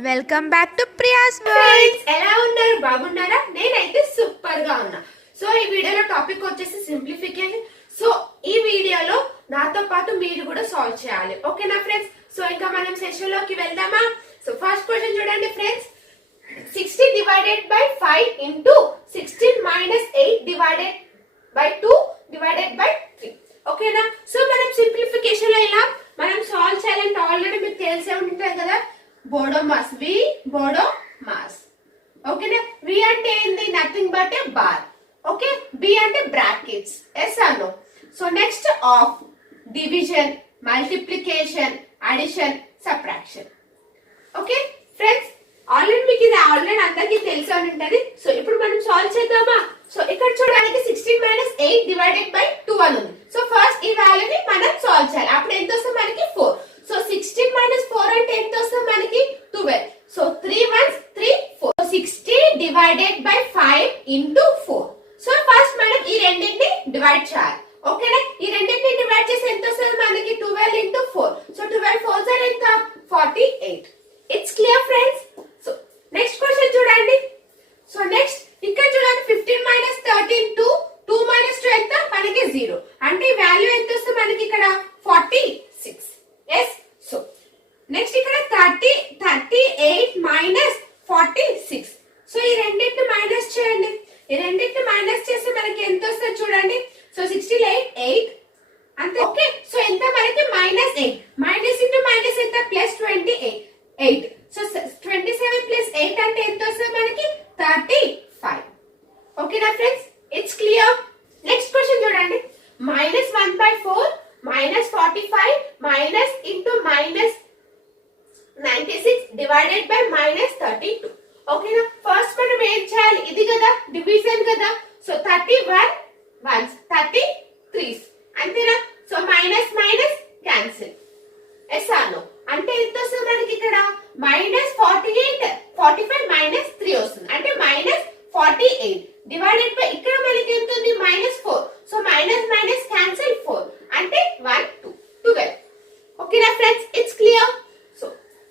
Welcome back to Priya's world. ఎలా ఉన్నారు? బాగున్నారా? నేనైతే సూపర్ గా ఉన్నా. సో ఈ వీడియోలో టాపిక్ వచ్చేసి సింప్లిఫికేషన్. సో ఈ వీడియోలో నాతో పాటు మీరు కూడా సాల్వ్ చేయాలి, ఓకేనా ఫ్రెండ్స్? సో ఇంకా మనం సెషన్ లోకి వెళ్దామా? సో ఫస్ట్ క్వశ్చన్ చూడండి friends. 60 divided by 5 into 16 minus 8 divided by 2 divided by 3, ఓకేనా? సో మనం సింప్లిఫికేషన్ లో ఇలా మనం సాల్వ్ చేయాలంటే ఆల్రెడీ మీకు తెలిసే ఉంటుంది కదా, BODMAS, V BODMAS, ఓకేనా? వి అంటే ఏంది? Nothing but a bar, okay? B అంటే brackets, yes or no? So next of, division, multiplication, addition, subtraction, okay friends? Already మీకు ఇది అందరికీ తెలిసే ఉంటది. సో ఇప్పుడు మనం సాల్వ్ చేద్దామా? సో ఇక్కడ చూడడానికి 16 మైనస్ 8 డివైడెడ్ బై 2 అని ఉంది. సో ఫస్ట్ ఈ వాల్యూని మనం సాల్వ్ చేయాలి. అప్పుడు ఎంత వస్తుంది మనకి? 4. సో 16 మైనస్ 4 అంటే ఎంత వస్తుంది మనకి? 12. So 3 1s 3 4. 60 divided by 5 into 4. So first మనం ఈ రెండింటిని డివైడ్ చేయాలి, ఓకేనా? ఈ రెండింటిని డివైడ్ చేసి ఎంత వస్తుంది మనకి? 12 ఇంటూ 4. సో 12 4 సార్ ఎంత? 48. It's clear friends? So next question చూడండి. సో నెక్స్ట్ ఇక్కడ చూడండి, 15 మైనస్ 13 2 మైనస్ 2 ఎంత? మనకి 0. అంటే ఈ వాల్యూ ఎంత వస్తుంది మనకి ఇక్కడ? 46. ఎస్. సో నెక్స్ట్ ఇక్కడ 38 మైనస్ 46. సో ఈ రెండింటిని మైనస్ చేయండి. ఈ రెండింటిని మైనస్ చేస్తే మనకి ఎంత వస్తుంది చూడండి. సో 68 8 అంతే, ఓకే? సో ఎంత మనకి? మైనస్ 8. మైనస్ ఇంటూ మైనస్ ఎంత? ప్లస్ 28. సో 27 ప్లస్ 8 అంటే ఎంత వస్తుంది మనకి? 35. ఓకేనా friends? It's clear? Next question చూడండి. Minus 1/4 minus 45 minus into minus 96 divided by minus 32, ఓకేనా? ఫస్ట్ మనం ఏం చేయాలి? ఇది కదా డివిజన్ కదా. సో 31 1s 33s, అంతేనా? So minus minus cancel, yes or no? అంటే ఎంత వస్తుంది మనకి ఇక్కడ? మైనస్ 48 45 మైనస్ 3 వస్తుంది, అంటే మైనస్ 48 డివైడెడ్ బై ఇక్కడ మనకి ఎంత ఉంది? Minus 4. So minus minus cancel 4, అంటే 1 2 12. ఓకేనా friends? It's clear? So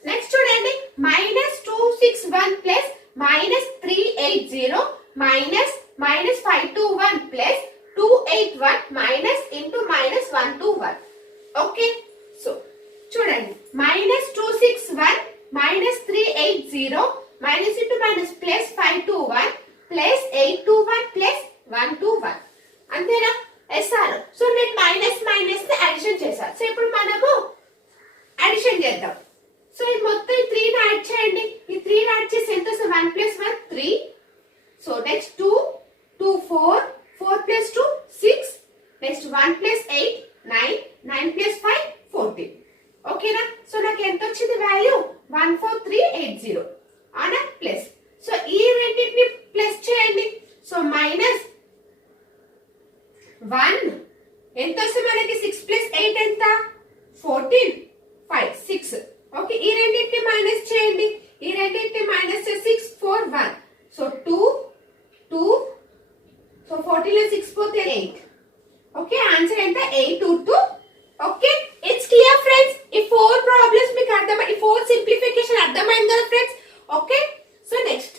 next చూడండి. Minus 261 plus minus 380 minus minus 521 plus 281 minus into minus 121, okay? So చూడండి, minus 261 minus 380 minus into minus plus 521 plus 821 plus 121, అంతేనా? ఎస్ఆర్. సో నేను మైనస్ మైనస్ ని addition చేశాను. So ఇప్పుడు మనము అడిషన్ చేద్దాం. సో ఈ మొత్తం 3 ని యాడ్ చేయండి. ఈ 3 ని యాడ్ చేసి ఎంత వస్తుంది? 1 plus 1 3. So next 2 2 4 4 plus 2 6. Next 1 plus 8 9 9 plus 5 14, ఓకేనా? సో నాకు ఎంత వచ్చింది వాల్యూ? 14380, అవునా? ప్లస్. సో ఈ రెండింటిని ప్లస్ చేయండి. సో మైనస్ 1 ఎంత వస్తుంది మనకి? 6 ప్లస్ 8 ఎంత? 14 5 6, ఓకే? ఈ రెండింటిని మైనస్ చేయండి. ఈ రెండింటిని మైనస్ 6 4 1. సో 2 2. సో 14 లో 6 పోతే 8, ఓకే? ఆన్సర్ ఎంత? 822, ఓకే? It's clear friends? ఈ 4 ప్రాబ్లమ్స్ మీకు అర్థమైంది? ఈ 4 సింప్లిఫికేషన్ అర్థమైంది కదా ఫ్రెండ్స్? ఓకే? సో నెక్స్ట్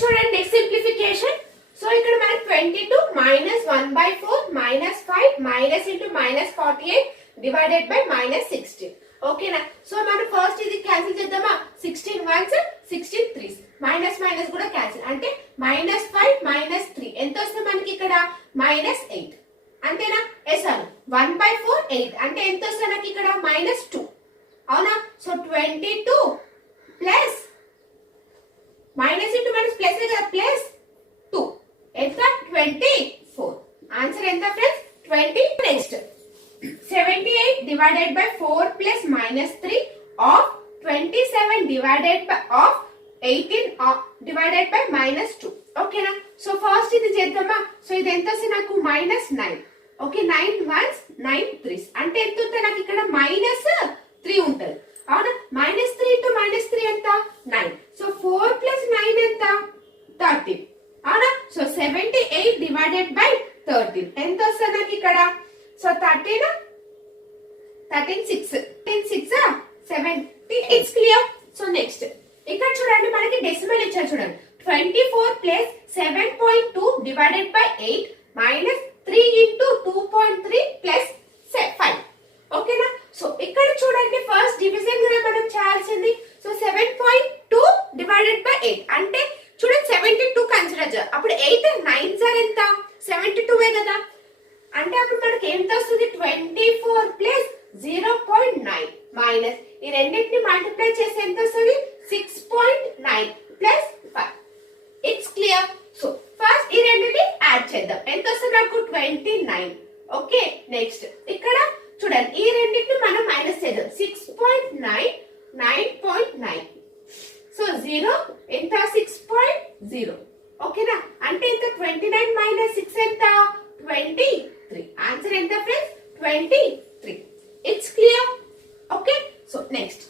చూడండి. Next simplification. సో ఇక్కడ మనకి 22 minus 1/4 minus 5 minus into minus 48 divided by minus 16, ఓకేనా? సో మనం ఫస్ట్ ఇది క్యాన్సిల్ చేద్దామా? 16 1s 16 3s, మైనస్ మైనస్ కూడా క్యాన్సిల్, అంటే మైనస్ 5 మైనస్ 3 ఎంత వస్తుంది మనకి ఇక్కడ? మైనస్ 8, అంతేనా? ఎస్ అను. 1/4 8 అంటే ఎంత వస్తుంది నాకు ఇక్కడ? మైనస్ 2, అవునా? So 22 plus minus into minus plus కదా, ప్లస్ 2 ఎంత? 24. ఆన్సర్ ఎంత friends? 20. Next 78 divided by 4 plus minus 3 of 27 divided by of 18 divided by minus 2, ఓకేనా? సో ఫస్ట్ ఇది చేద్దామా? సో ఇది ఎంత వస్తుంది నాకు? Minus 9, okay? 9 1s 9 3s అంటే ఎంత ఉంటుంది నాకు ఇక్కడ? మైనస్ 3 ఉంటుంది, అవునా? మైనస్ 3 ఇంటూ మైనస్ 3 ఎంత? 9. సో 4 ప్లస్ 9 ఎంత? 13, అవునా? సో 78 డివైడెడ్ బై 13 ఎంత వస్తుంది నాకు ఇక్కడ? So 13 6 10 6 70. It's clear? So next ఇక్కడ చూడండి మనకి డెసిమల్ ఇచ్చారు చూడండి 24 plus 7.2 divided by 8 minus 3 into 2.3 plus 5. ఓకేనా? సో ఇక్కడ చూడండి ఫస్ట్ డివిజన్ కూడా మనం చేయాల్సింది. సో 7.2 డివైడెడ్ బై 8 అంటే చూడండి 72 కన్సిడర్ చేయాలి. అప్పుడు 8 9 సార్ ఎంత 72 కదా. అంటే అప్పుడు మనకి ఎంత వస్తుంది 24 ప్లస్ 0.9 మైనస్ ఈ రెండింటిని మల్టిప్లై చేసి ఎంత వస్తుంది 6.9 plus 5. It's clear. So first ఈ రెండింటిని యాడ్ చేద్దాం. ఎంత వస్తుంది నాకు 29. ఓకే, నెక్స్ట్ ఇక్కడ చూడండి ఈ రెండింటిని మనం మైనస్ చేద్దాం 6.9 9.9. సో 0 ఎంత 6.0. ఓకేనా? అంటే ఎంత 29 మైనస్ 6 ఎంత 23. ఆన్సర్ ఎంత friends 23. It's clear. Okay, so next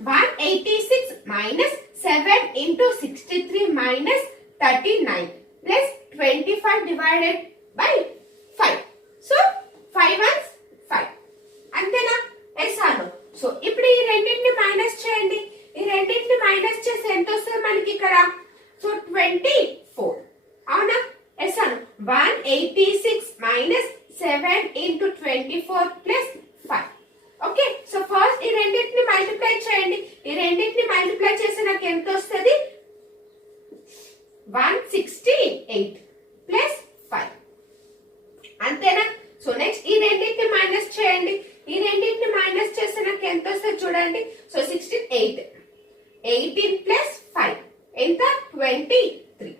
186 minus 7 into 63 minus 39 plus 25 divided by 5. So 5 ones 5. అంతేనా? Yes or no? సో ఇప్పుడు ఈ రెండింటిని మైనస్ చేయండి. ఈ రెండింటిని మైనస్ చేసి ఎంత వస్తుంది మనకి ఇక్కడ? సో 24. అవునా? Yes or no? 186 minus 7 into 24 plus 5. Okay, so first ఈ రెండింటిని మల్టిప్లై చేయండి. ఈ రెండింటిని మల్టిప్లై చేసి నాకు ఎంత వస్తుంది 168 ప్లస్ 5. అంతేనా? సో నెక్స్ట్ ఈ రెండింటిని మైనస్ చేయండి. ఈ రెండింటిని మైనస్ చేస్తే నాకు ఎంత వస్తుంది చూడండి. సో 68 18 ప్లస్ 5 ఎంత 23.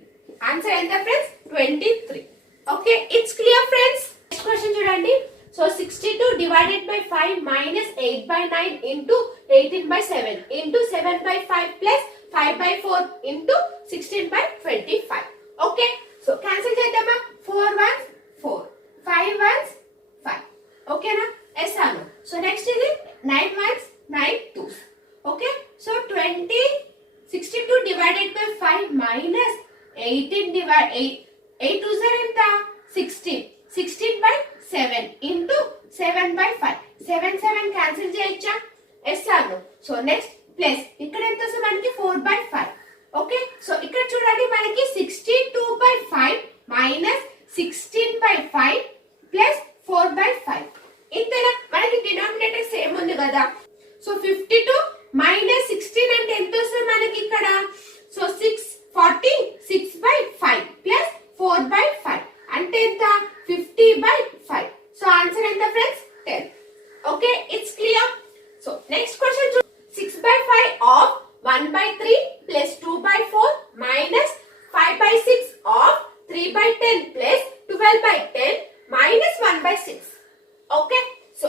ఆన్సర్ ఎంత friends 23. Okay, it's clear friends. Next question చూడండి. So 62 divided by 5 minus 8 by 9 into 18 by 7 into 7 by 5 plus 5 by 4 into 16 by 25. Okay, so cancel చేద్దామా? 4 ones 4 5 ones 5. ఓకేనా? Yes or no? So next ఇది 9 ones 9 twos. Okay, so 62 divided by 5 minus 18 divide 8 twos are ఎంత 16 16 by 7 into 7 by 5. 7 7 cancel చేయొచ్చా? Yes or no? So next plus ఇక్కడ ఎంత వస్తుంది మనకి 4 by 5. Okay, so ఇక్కడ చూడండి మనకి 62 by 5 minus 16 by 5 plus 4 by 5. ఇంతేనా? మనకి డినామినేటర్ సేమ్ ఉంది కదా. సో 52 మైనస్ 16 అంటే ఎంత వస్తుంది మనకి ఇక్కడ? సో 46 by 5 ప్లస్ 4 by 5 అంటే ఎంత 50 by 5. సో ఆన్సర్ ఎంత friends 10. Okay, it's clear. So next question 6 by 5 of 1 by 3 plus 2 by 4 minus 5 by 6 of 3 by 10 plus 12 by 10 minus 1 by 6. Okay, so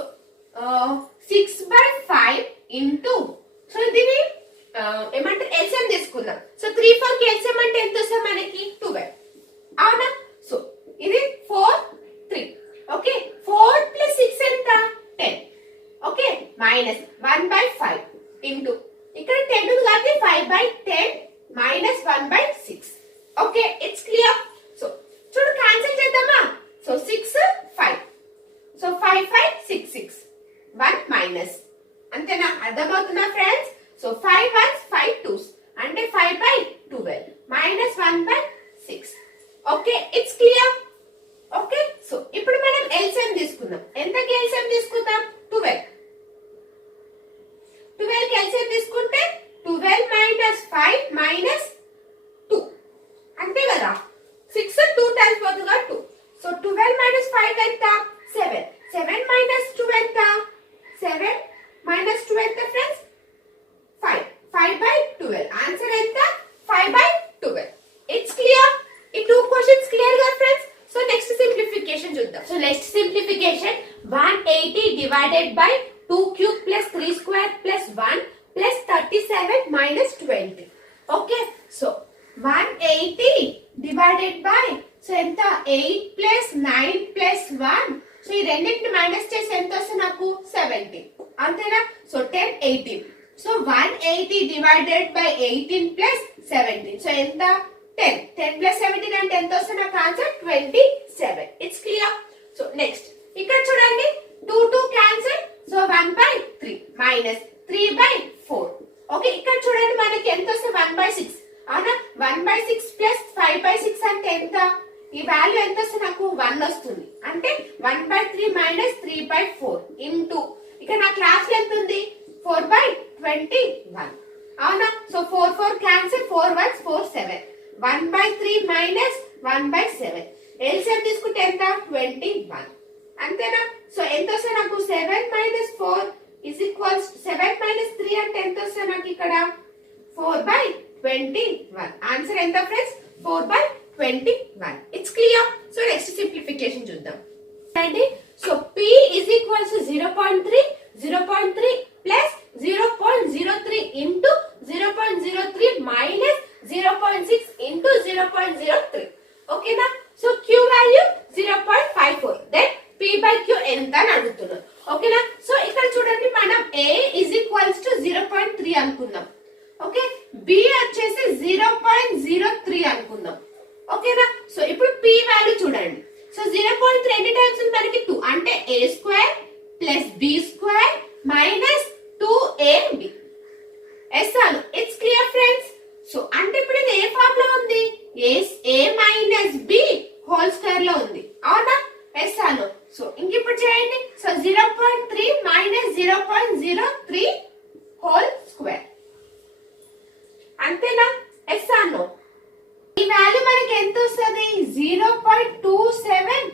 6 by 5 into so దీని ఏమంటే LCM తీసుకుందాం. So 3 4 కి LCM అంటే ఎంత వస్తుంది మనకి 12. అవునా? సో ఇది 4 3. ఓకే, 4 ప్లస్ 6 ఎంత 10. ఓకే, మైనస్ 1 by 5 ఇంటూ ఇక్కడ 10 ఉంది కాబట్టి 5 by 10 minus 1 by 6. Okay, it's clear. So చూడు క్యాన్సిల్ చేద్దామా? సో 6 5. So 5 5 6 6 1 minus. అంతేనా? అర్థమవుతుందా ఫ్రెండ్స్? సో 5 ones 5 twos అంటే 5 by 12 minus 1 by 6. Okay, it's clear. Okay, so ఇప్పుడు మనం ఎల్సిఎం తీసుకుందాం. ఎంతకి ఎల్సిఎం తీసుకుందాం? 12. 12 కి ఎల్సిఎం తీసుకుంటే 12 మైనస్ 5 మైనస్ 2 అంతే కదా. 6 2 టైమ్స్ పోతుందిగా 2. సో 12 మైనస్ 5 ఎంత 7. 7 మైనస్ 2 ఎంత 7 మైనస్ 2 ఎంత ఫ్రెండ్స్ 5. 5 by 12 ఆన్సర్ ఎంత 5 by 12. It's clear. ఈ 2 క్వశ్చన్స్ క్లియర్ గా ఫ్రెండ్స్. సో నెక్స్ట్ సింప్లిఫికేషన్ చూద్దాం. So next simplification 180 divided by 2 cube plus 3 square plus 1 plus 37 minus 20. Okay, so 180 divided by so ఎంత 8 plus 9 plus 1. So ఈ రెండింటిని minus చేసి ఎంత వస్తుంది నాకు 17. అంతేనా? So 10 18. So 180 divided by 18 plus 17. So ఎంత 10. 10 ప్లస్ 17 అంటే ఎంత వస్తుంది నాకు answer 27. It's clear. So next ఇక్కడ చూడండి 2 2 cancel. So 1 by 3 minus 3 by 4. Okay, ఇక్కడ చూడండి మనకి ఎంత వస్తుంది 1/6. అవునా, 1/6 ప్లస్ 5/6 అంటే ఎంత? ఈ వాల్యూ ఎంత వస్తుంది? నాకు 1 వస్తుంది. అంటే 1/3 మైనస్ 3/4 ఇంటూ ఇక్కడ నా క్లాస్ లో ఎంత ఉంది? 4/21. అవునా, so 4 cancel, 4 1s 4 7. 1/3 minus 1/7 LCM తీసుకుంటే ఎంత? 21. అంతేనా? సో ఎంత వస్తుంది నాకు? 7 మైనస్ 4 ఇస్ ఈక్వల్స్ 7 మైనస్ 3 అంటే ఎంత వస్తుంది నాకు ఇక్కడ? 4/21. ఆన్సర్ ఎంత friends? 4/21. It's clear. So next simplification చూద్దాం. So p is equals to 0.3 plus 0.03 into 0.03 minus 0.6 into 0.03. ఓకేనా? So q value 0.54. Then p by q ఎంత అని అడుగుతున్నాం. ఓకేనా? సో ఇక్కడ చూడండి మనం a is equals to 0.3 అనుకుందాం. ఓకే, b వచ్చేసి 0.03 అనుకుందాం. ఓకేనా? సో ఇప్పుడు p వాల్యూ చూడండి. సో 0.3 ఎన్ని టైమ్స్ ఉంది మనకి? 2. అంటే a square plus b square minus 2ab. Yes or it's clear friends. So అంటే ఇప్పుడు ఇది ఏ ఫార్మ్ లో ఉంది? a minus b whole square లో ఉంది. అవునా? ఎస్ఆర్. సో ఇంక ఇప్పుడు చేయండి. So 0.3 minus 0.03 whole square. అంతేనా? ఎస్ఆర్. ఈ వాల్యూ మనకి ఎంత వస్తుంది? 0.27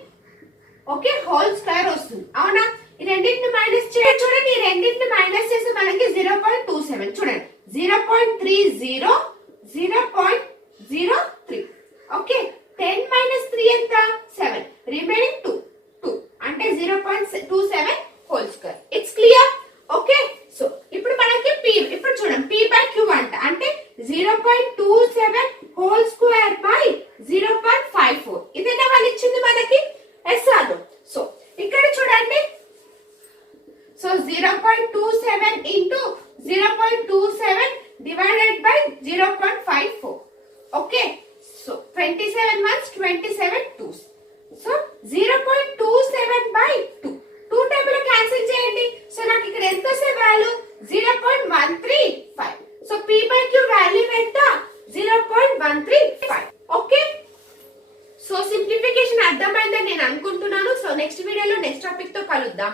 ఓకే హోల్ స్క్వేర్ వస్తుంది. అవునా? ఈ రెండింటిని మైనస్ చేయండి. చూడండి, ఈ రెండింటిని మైనస్ చేసి మనకి 0.27. చూడండి, 0.30 0.03. ఓకే, 10 మైనస్ 3 ఎంత? 7. రిమైనింగ్ 2 అంటే 0.27 whole square. It's clear. Okay, so ఇప్పుడు మనకి p, ఇప్పుడు చూడండి p బై q అంట. అంటే 0.27 హోల్ స్క్వేర్ బై 0.54. ఇదేనా వాళ్ళు ఇచ్చింది మనకి? ఎస్ఆర్. సో ఇక్కడ చూడండి, so 0.27 into 0.27 divided by 0.54. Okay, so 27 1s 27 2s. So 0.27 by 2. 2 table cancel చేయండి. సో నాకు ఇక్కడ ఎంత వస్తే value? 0.135. So p by q value ఎంత? 0.135. ఓకే, సో సింప్లిఫికేషన్ అర్థమైందని నేను అనుకుంటున్నాను. సో నెక్స్ట్ వీడియోలో నెక్స్ట్ టాపిక్ తో కలుద్దాం.